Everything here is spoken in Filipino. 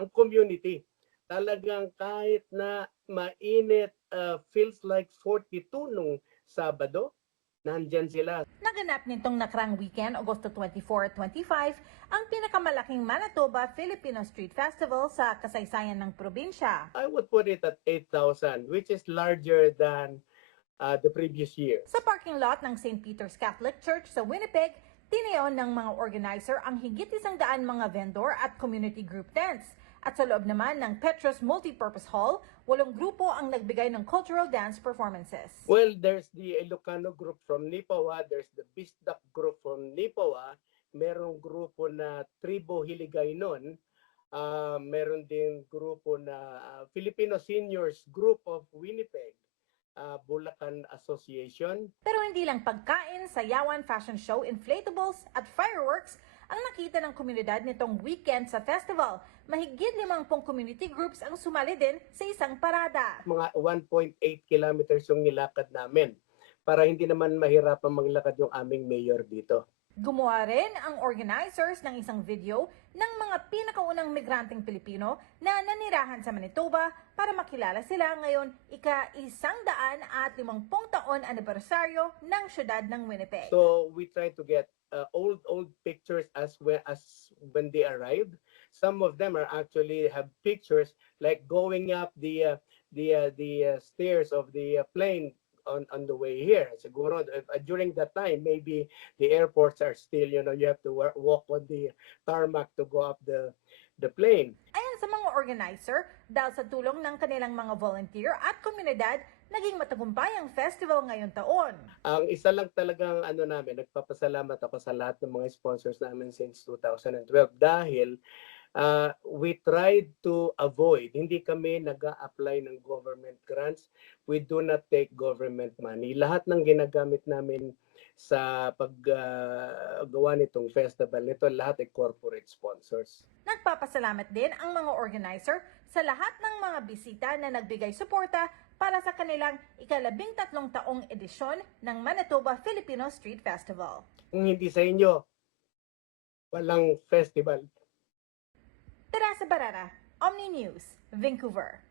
ang community. Talagang kahit na mainit, feels like 42 nung Sabado, nandyan sila. Naganap nitong nakarang weekend, Agosto 24 at 25, ang pinakamalaking Manitoba Filipino Street Festival sa kasaysayan ng probinsya. I would put it at 8,000, which is larger than the previous year. Sa parking lot ng St. Peter's Catholic Church sa Winnipeg, tinayon ng mga organizer ang higit 100 mga vendor at community group tents. At sa loob naman ng Petros Multipurpose Hall, 8 grupo ang nagbigay ng cultural dance performances. Well, there's the Ilocano group from Nipawa, there's the Bisdak group from Nipawa, merong grupo na Tribo Hiligaynon, meron din grupo na Filipino Seniors Group of Winnipeg, Bulacan Association. Pero hindi lang pagkain, sayawan, fashion show, inflatables at fireworks ang nakita ng komunidad nitong weekend sa festival. Mahigit 50 community groups ang sumali din sa isang parada. Mga 1.8 kilometers yung nilakad namin para hindi naman mahirapan maglakad yung aming mayor dito. Gumawa rin ang organizers ng isang video ng mga pinakaunang migranteng Pilipino na nanirahan sa Manitoba para makilala sila ngayon ika-150 taon anibersaryo ng syudad ng Winnipeg. So we try to get old pictures as when they arrived. Some of them are actually have pictures like going up the stairs of the plane on the way here. Siguro during that time maybe the airports are still, you have to walk on the tarmac to go up the plane. Ayon sa mga organizer, dahil sa tulong ng kanilang mga volunteer at komunidad, naging matagumpay ang festival ngayong taon. Ang isa lang talagang namin, nagpapasalamat ako sa lahat ng mga sponsors namin since 2012 dahil we tried to avoid, hindi kami nag-a-apply ng government grants. We do not take government money. Lahat ng ginagamit namin sa paggawa nitong festival nito, lahat ay corporate sponsors. Nagpapasalamat din ang mga organizer sa lahat ng mga bisita na nagbigay suporta para sa kanilang ika-13 taong edisyon ng Manitoba Filipino Street Festival. Kung hindi sa inyo, walang festival. Teresa Barrera, Omni News, Vancouver.